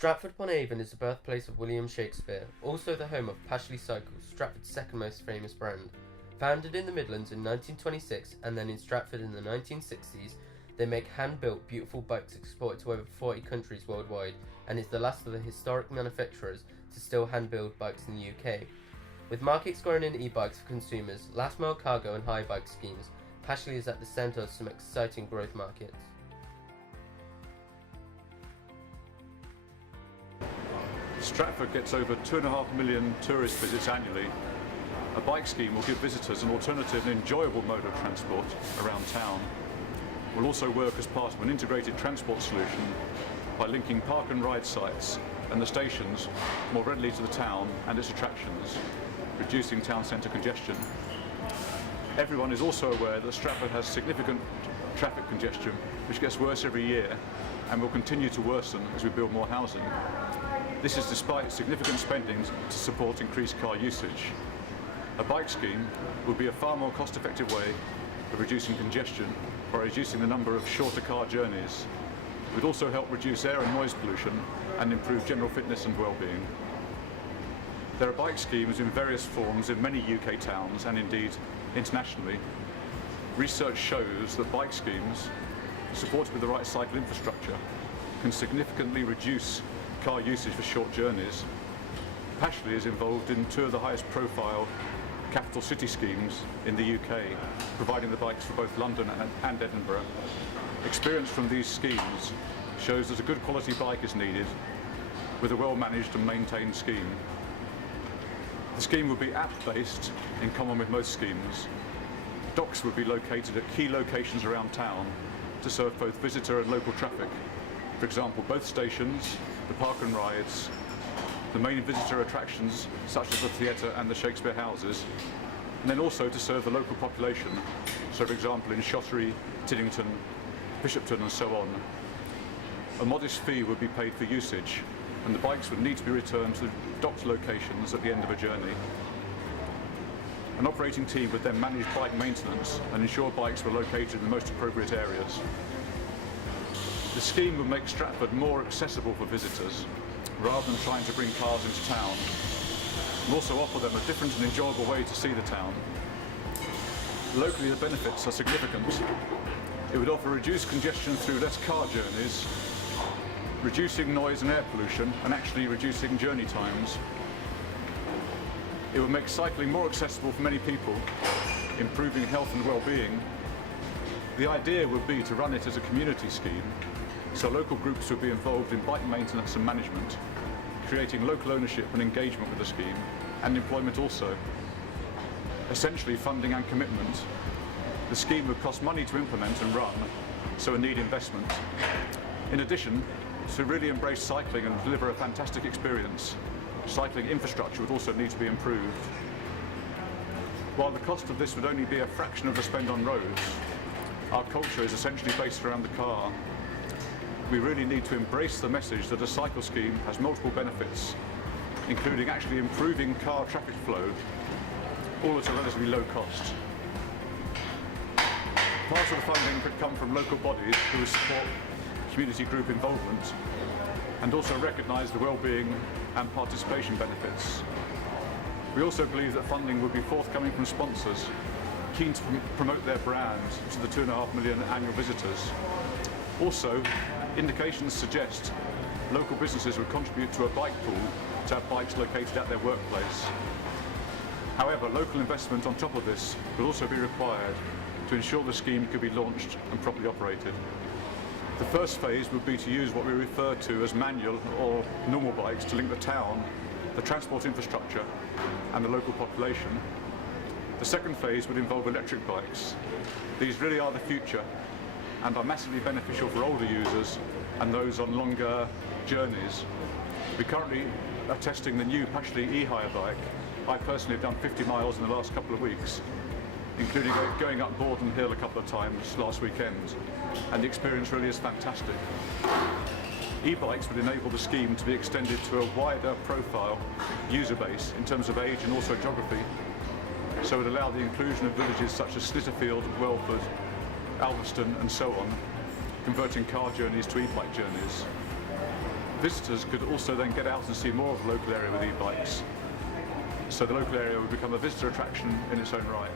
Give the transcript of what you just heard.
Stratford-upon-Avon is the birthplace of William Shakespeare, also the home of Pashley Cycles, Stratford's second most famous brand. Founded in the Midlands in 1926 and then in Stratford in the 1960s, they make hand-built beautiful bikes exported to over 40 countries worldwide, and is the last of the historic manufacturers to still hand-build bikes in the UK. With markets growing in e-bikes for consumers, last-mile cargo and hire bike schemes, Pashley is at the centre of some exciting growth markets. Stratford gets over 2.5 million tourist visits annually. A bike scheme will give visitors an alternative and enjoyable mode of transport around town. We'll also work as part of an integrated transport solution by linking park and ride sites and the stations more readily to the town and its attractions, reducing town centre congestion. Everyone is also aware that Stratford has significant traffic congestion, which gets worse every year and will continue to worsen as we build more housing. This is despite significant spending to support increased car usage. A bike scheme would be a far more cost-effective way of reducing congestion by reducing the number of shorter car journeys. It would also help reduce air and noise pollution and improve general fitness and well-being. There are bike schemes in various forms in many UK towns and indeed internationally. Research shows that bike schemes, supported with the right cycle infrastructure, can significantly reduce car usage for short journeys. Pashley is involved in two of the highest profile capital city schemes in the UK, providing the bikes for both London and Edinburgh. Experience from these schemes shows that a good quality bike is needed with a well managed and maintained scheme. The scheme would be app-based in common with most schemes. Docks would be located at key locations around town to serve both visitor and local traffic. For example, both stations, the park and rides, the main visitor attractions such as the theatre and the Shakespeare houses, and then also to serve the local population, so for example in Shottery, Tiddington, Bishopton and so on. A modest fee would be paid for usage, and the bikes would need to be returned to docked locations at the end of a journey. An operating team would then manage bike maintenance and ensure bikes were located in the most appropriate areas. The scheme would make Stratford more accessible for visitors, rather than trying to bring cars into town, and also offer them a different and enjoyable way to see the town. Locally, the benefits are significant. It would offer reduced congestion through less car journeys, reducing noise and air pollution, and actually reducing journey times. It would make cycling more accessible for many people, improving health and well-being. The idea would be to run it as a community scheme, so local groups would be involved in bike maintenance and management, creating local ownership and engagement with the scheme, and employment also. Essentially funding and commitment. The scheme would cost money to implement and run, so it need investment. In addition, to really embrace cycling and deliver a fantastic experience, cycling infrastructure would also need to be improved. While the cost of this would only be a fraction of the spend on roads, our culture is essentially based around the car. We really need to embrace the message that a cycle scheme has multiple benefits, including actually improving car traffic flow, all at a relatively low cost. Part of the funding could come from local bodies who would support community group involvement and also recognise the well-being and participation benefits. We also believe that funding would be forthcoming from sponsors keen to promote their brand to the 2.5 million annual visitors. Also, indications suggest local businesses would contribute to a bike pool to have bikes located at their workplace. However, local investment on top of this will also be required to ensure the scheme could be launched and properly operated. The first phase would be to use what we refer to as manual or normal bikes to link the town, the transport infrastructure and the local population. The second phase would involve electric bikes. These really are the future and are massively beneficial for older users and those on longer journeys. We currently are testing the new Pashley e-hire bike. I personally have done 50 miles in the last couple of weeks, including going up Borden Hill a couple of times last weekend, and the experience really is fantastic. E-bikes would enable the scheme to be extended to a wider profile user base in terms of age and also geography, so it would allow the inclusion of villages such as Snitterfield, Welford, Alveston and so on, converting car journeys to e-bike journeys. Visitors could also then get out and see more of the local area with e-bikes. So the local area would become a visitor attraction in its own right.